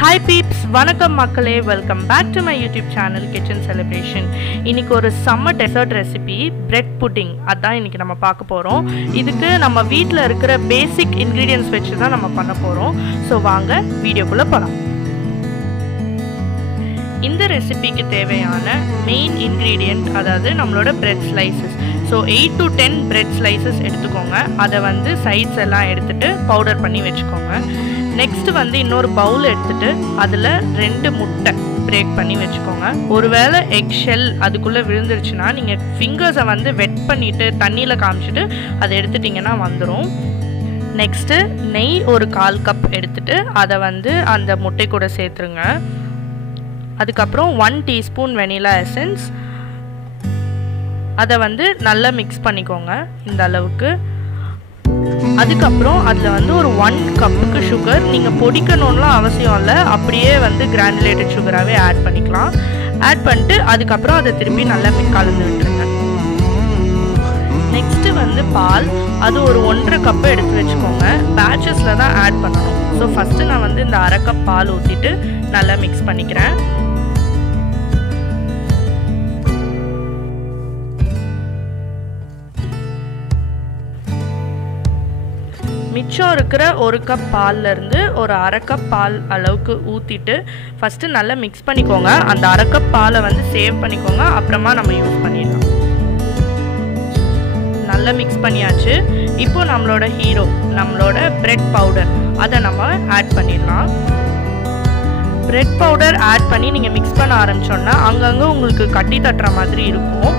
Hi peeps, vanakkam makkale, welcome back to my YouTube channel Kitchen Celebration. இன்னைக்கு ஒரு summer dessert recipe bread pudding அதான் இன்னைக்கு நம்ம பார்க்க போறோம். இதுக்கு நம்ம வீட்ல இருக்கிற basic ingredients வச்சு தான் நம்ம பண்ண போறோம். சோ வாங்க வீடியோக்குள்ள போலாம். இந்த ரெசிபிக்கு தேவையான மெயின் இன்கிரிடியன்ட் அதாவது நம்மளோட bread slices. So 8 to 10 bread slices எடுத்துக்கோங்க. அதை வந்து சைட்ஸ் எல்லாம் எடுத்துட்டு பவுடர் பண்ணி வெச்சுக்கோங்க. நெக்ஸ்ட் வந்து இன்னொரு பவுல் எடுத்துட்டு அதுல 2 முட்டை பிரேக் பண்ணி வெச்சுக்கோங்க. ஒருவேளை எக் ஷெல் அதுக்குள்ள விழுந்துருச்சுனா நீங்க ஃபிங்கர்ஸை வந்து வெட் பண்ணிட்டு தண்ணியில காமிச்சிட்டு அதை எடுத்துட்டீங்கன்னா வந்துரும். நெக்ஸ்ட் நெய் ஒரு 1/4 கப் எடுத்துட்டு அதை வந்து அந்த முட்டை கூட சேர்த்துருங்க. அதுக்கப்புறம் 1 டீஸ்பூன் வெனிலா எசன்ஸ் அதை வந்து நல்லா மிக்ஸ் பண்ணிக்கோங்க இந்த அளவுக்கு. அதுக்கப்புறம் அதில் வந்து ஒரு 1 கப்புக்கு சுகர், நீங்கள் பொடிக்கணும்லாம் அவசியம் இல்லை, அப்படியே வந்து கிரானுலேட்டட் சுகராகவே ஆட் பண்ணிக்கலாம். ஆட் பண்ணிட்டு அதுக்கப்புறம் அதை திருப்பி நல்லா கலந்து விட்டுருங்க. நெக்ஸ்ட்டு வந்து பால், அது ஒரு 1.5 கப்பு எடுத்து வச்சுக்கோங்க. பேட்சஸில் தான் ஆட் பண்ணணும். ஸோ ஃபஸ்ட்டு நான் வந்து இந்த 1/2 கப் பால் ஊற்றிட்டு நல்லா மிக்ஸ் பண்ணிக்கிறேன். மிச்சம் இருக்கிற 1 கப் பால்ல இருந்து ஒரு 1/2 கப் பால் அளவுக்கு ஊற்றிட்டு ஃபஸ்ட்டு நல்லா மிக்ஸ் பண்ணிக்கோங்க. அந்த 1/2 கப் பாலை வந்து சேவ் பண்ணிக்கோங்க, அப்புறமா நம்ம யூஸ் பண்ணிடலாம். நல்லா மிக்ஸ் பண்ணியாச்சு. இப்போ நம்மளோட ஹீரோ நம்மளோட பிரெட் பவுடர் அதை நம்ம ஆட் பண்ணிடலாம். பிரெட் பவுடர் ஆட் பண்ணி நீங்கள் மிக்ஸ் பண்ண ஆரம்பிச்சோன்னா அங்கங்கே உங்களுக்கு கட்டி தட்டுற மாதிரி இருக்கும்.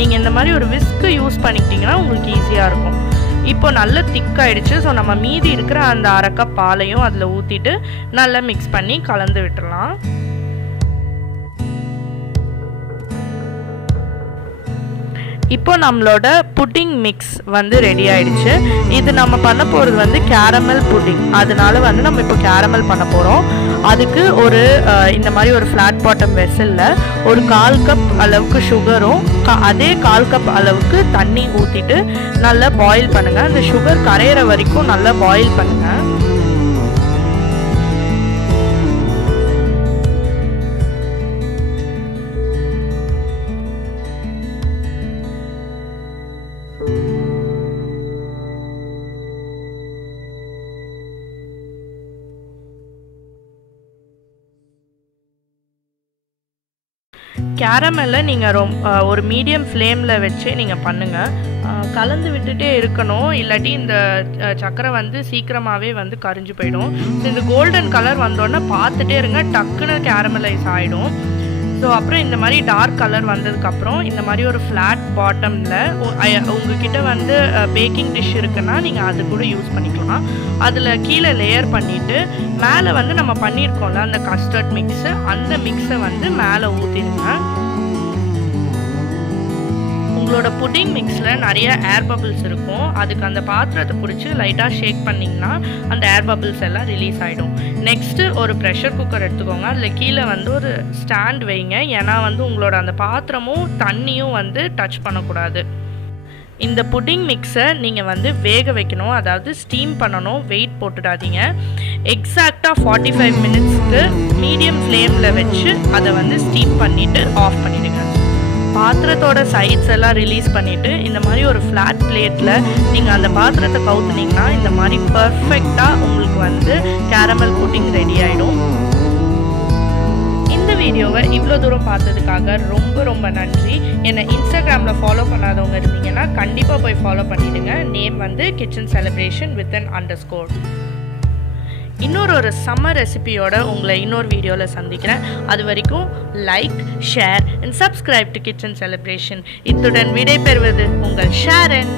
நீங்கள் இந்த மாதிரி ஒரு விஸ்க்கு யூஸ் பண்ணிக்கிட்டிங்கன்னா உங்களுக்கு ஈஸியாக இருக்கும். இப்போ நல்லா திக்காயிடுச்சு. ஸோ நம்ம மீதி இருக்கிற அந்த 1/2 கப் பாலையும் அதில் ஊற்றிட்டு நல்லா மிக்ஸ் பண்ணி கலந்து விட்டுடலாம். இப்போ நம்மளோட புட்டிங் மிக்ஸ் வந்து ரெடி ஆயிடுச்சு. இது நம்ம பண்ண போகிறது வந்து கேரமல் புட்டிங், அதனால வந்து நம்ம இப்போ கேரமல் பண்ண போகிறோம். அதுக்கு ஒரு இந்த மாதிரி ஒரு ஃப்ளாட் பாட்டம் வெசலில் ஒரு 1/4 கப் அளவுக்கு சுகரும் அதே 1/4 கப் அளவுக்கு தண்ணி ஊற்றிட்டு நல்லா பாயில் பண்ணுங்கள். அந்த சுகர் கரையிற வரைக்கும் நல்லா பாயில் பண்ணுங்கள். கேரமெல்லை நீங்கள் ஒரு மீடியம் ஃப்ளேமில் வச்சு நீங்கள் பண்ணுங்கள். கலந்து விட்டுட்டே இருக்கணும், இல்லாட்டி இந்த சக்கரை வந்து சீக்கிரமாகவே வந்து கரிஞ்சு போயிடும். ஸோ இந்த கோல்டன் கலர் வந்தோடனே பார்த்துட்டே இருங்க, டக்குன்னு கேரமலைஸ் ஆகிடும். ஸோ அப்புறம் இந்த மாதிரி டார்க் கலர் வந்ததுக்கப்புறம் இந்த மாதிரி ஒரு ஃப்ளாட் பாட்டமில் உங்ககிட்ட வந்து பேக்கிங் டிஷ் இருக்குன்னா நீங்கள் அது கூட யூஸ் பண்ணிக்கலாம். அதில் கீழே லேயர் பண்ணிவிட்டு மேலே வந்து நம்ம பண்ணியிருக்கோம்ல அந்த கஸ்டர்ட் மிக்ஸு, அந்த மிக்ஸை வந்து மேலே ஊற்றிடுங்க. உங்களோட புட்டிங் மிக்ஸில் நிறைய ஏர் பபிள்ஸ் இருக்கும். அதுக்கு அந்த பாத்திரத்தை பிடிச்சி லைட்டாக ஷேக் பண்ணிங்கன்னா அந்த ஏர் பபிள்ஸ் எல்லாம் ரிலீஸ் ஆகிடும். நெக்ஸ்ட்டு ஒரு ப்ரெஷர் குக்கர் எடுத்துக்கோங்க. அதில் கீழே வந்து ஒரு ஸ்டாண்ட் வைங்க, ஏன்னா வந்து உங்களோட அந்த பாத்திரமும் தண்ணியும் வந்து டச் பண்ணக்கூடாது. இந்த புட்டிங் மிக்ஸை நீங்கள் வந்து வேக வைக்கணும், அதாவது ஸ்டீம் பண்ணணும். வெயிட் போட்டுடாதீங்க. எக்ஸாக்டாக 45 மினிட்ஸ்க்கு மீடியம் ஃப்ளேமில் வச்சு அதை வந்து ஸ்டீம் பண்ணிவிட்டு ஆஃப் பண்ணிவிடுங்க. பாத்திரத்தோட சைட்ஸ் எல்லாம் ரிலீஸ் பண்ணிவிட்டு இந்த மாதிரி ஒரு ஃப்ளாட் பிளேட்டில் நீங்கள் அந்த பாத்திரத்தை கவுத்துனீங்கன்னா இந்த மாதிரி பர்ஃபெக்டாக உங்களுக்கு வந்து கேரமல் புட்டிங் ரெடி ஆகிடும். இந்த வீடியோவை இவ்வளோ தூரம் பார்த்ததுக்காக ரொம்ப ரொம்ப நன்றி. என்னை இன்ஸ்டாகிராமில் ஃபாலோ பண்ணாதவங்க இருந்தீங்கன்னா கண்டிப்பாக போய் ஃபாலோ பண்ணிவிடுங்க. நேம் வந்து கிச்சன் செலிப்ரேஷன் _. இன்னொரு சம்மர் ரெசிபியோட உங்களை இன்னொரு வீடியோவில் சந்திக்கிறேன். அது வரைக்கும் like, share and subscribe to kitchen celebration. இத்துடன் விடை பெறுவது உங்கள் ஷாரன்.